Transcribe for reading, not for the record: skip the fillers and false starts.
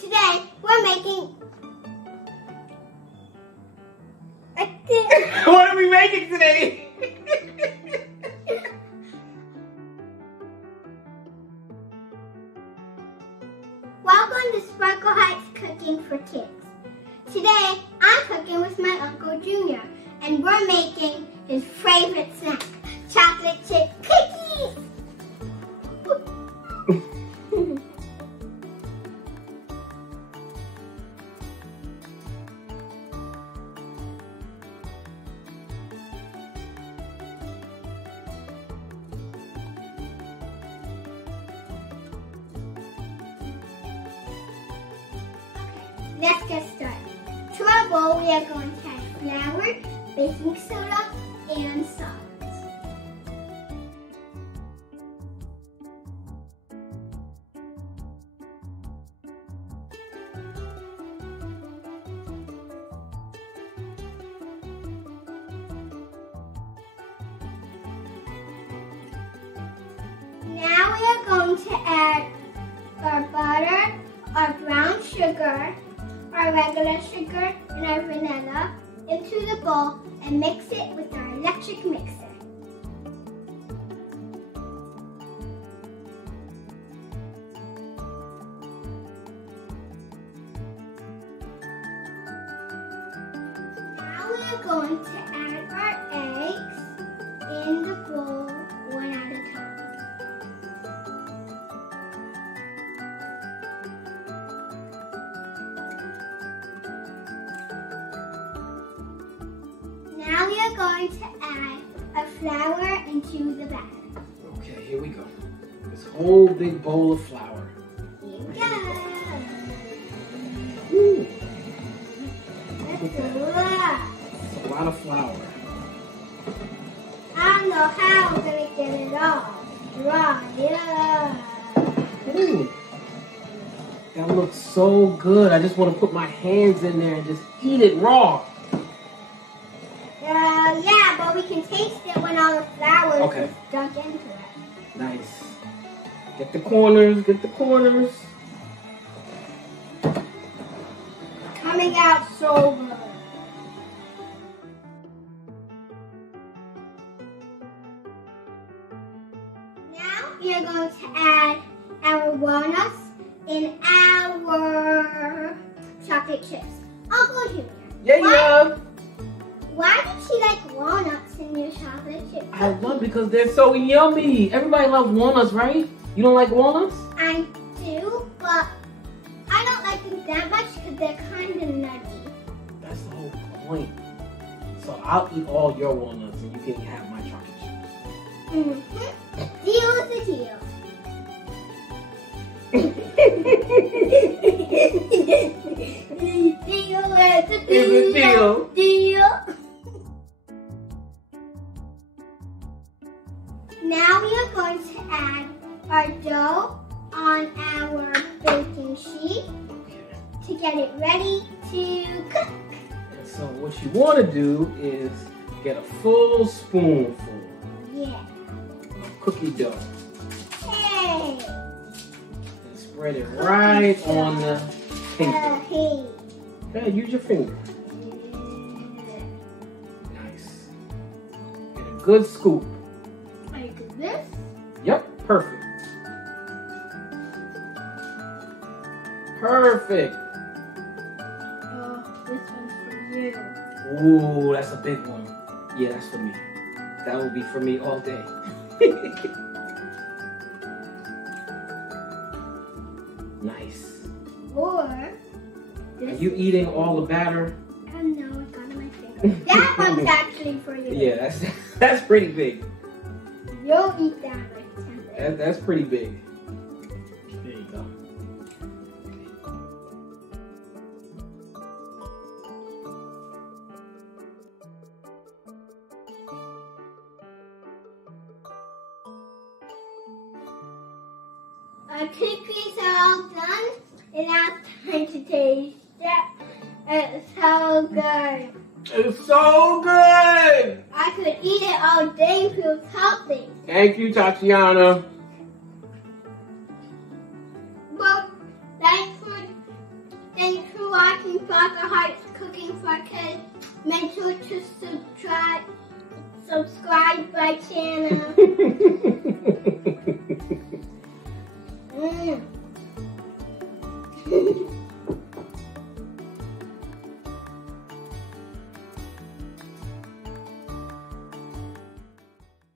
Today we're making What are we making today? Welcome to Sparkle Heights Cooking for Kids. Today I'm cooking with my Uncle Junior, and we're making his favorite snack, chocolate chip cookies. Let's get started. To our bowl, we are going to add flour, baking soda, and salt. Now we are going to add our butter, our brown sugar, our regular sugar, and our vanilla into the bowl and mix it with our electric mixer. Now we are going to add our eggs in the bowl one at a time. Now we are going to add our flour into the batter. Okay, here we go. This whole big bowl of flour. Here we go. Ooh, That's a lot. that's a lot of flour. I don't know how I'm going to get it all dry. Ooh, that looks so good. I just want to put my hands in there and just eat it raw. Yeah, but we can taste it when all the flour is dunk into it. Nice. Get the corners, get the corners. Coming out so good. Now we are going to add our walnuts in our chocolate chips. Uncle Junior. Yeah. Why did you like walnuts in your chocolate chip? I love because they're so yummy. Everybody loves walnuts, right? You don't like walnuts? I do, but I don't like them that much because they're kind of nutty. That's the whole point. So I'll eat all your walnuts and you can have my chocolate chips. Deal is a deal. Deal is a deal. Deal. Now we are going to add our dough on our baking sheet to get it ready to cook. And so what you want to do is get a full spoonful of cookie dough Hey. and spread it right on the paper. Okay, use your finger. Nice. Get a good scoop. Like this? Yep, perfect. Perfect. Oh, this one's for you. Ooh, that's a big one. Yeah, that's for me. That will be for me all day. Nice. Or Are you eating all the batter? Oh no, it got on my finger. That one's actually for you. Yeah, that's pretty big. You'll eat that like 10 minutes. That's pretty big. There you go. Our cookies are all done, and now it's time to taste it. It's so good. It's so good! I could eat it all day if it was healthy. Thank you, Tatiana. Well, thanks for Father Heart's Cooking for Kids. Make sure to subscribe my channel.